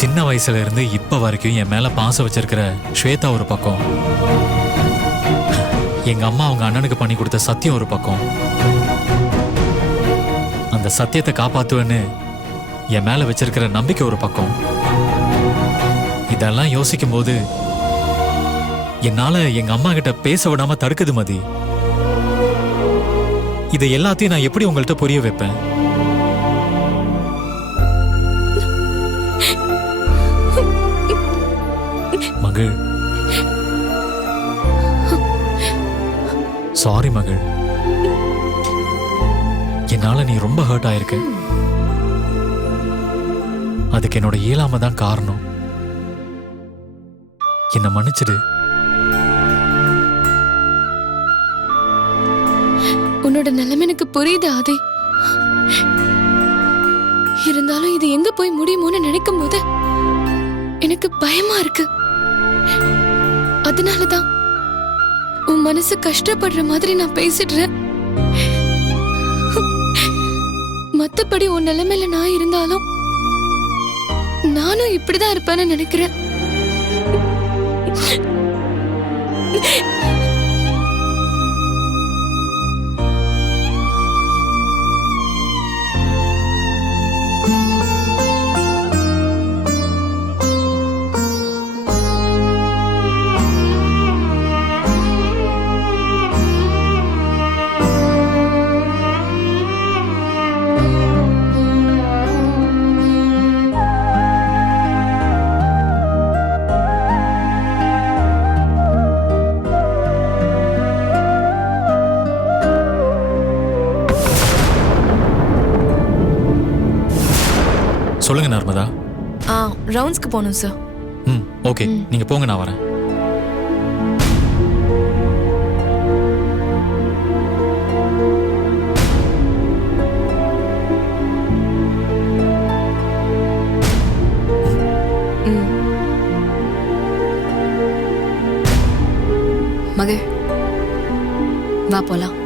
சின்ன வயசுல இருந்து இப்ப வரைக்கும் என் மேல பாசம் வச்சிருக்கிற ஸ்வேதா ஒரு பக்கம், எங்க அம்மா அவங்க அண்ணனுக்கு பண்ணி கொடுத்த சத்தியம் ஒரு பக்கம், அந்த சத்தியத்தை காப்பாத்துவேன்னு என் மேல வச்சிருக்கிற நம்பிக்கை ஒரு பக்கம். இதெல்லாம் யோசிக்கும் போது என்னால எங்க அம்மா கிட்ட பேச விடாம தடுக்குது மதி. இதை எல்லாத்தையும் நான் எப்படி உங்கள்கிட்ட புரிய வைப்பேன்? மகள், சாரி மகள். என்னால நீ ரொம்ப ஹர்ட் ஆயிருக்க. அதுக்கு என்னோட இயலாம தான் காரணம். என்ன மன்னிச்சிடு. உன்னோட நிலைமை எனக்கு புரியுது ஆதி. இருந்தாலும் இது எங்க போய் முடியுமோன்னு நினைக்கும் போது எனக்கு பயமா இருக்கு. அதனாலதான் உன் மனசு கஷ்டப்படுற மாதிரி நான் பேசிடுறேன். மத்தபடி உன் நிலைமையில நான் இருந்தாலும் நானும் இப்படிதான் இருப்பேன்னு நினைக்கிறேன். சொல்லுங்க நர்மதா. ரவுண்ட்ஸ்க்கு போகணும் சார். ஓகே, நீங்க போங்க, நான் வரேன். மகே வா போலாம்.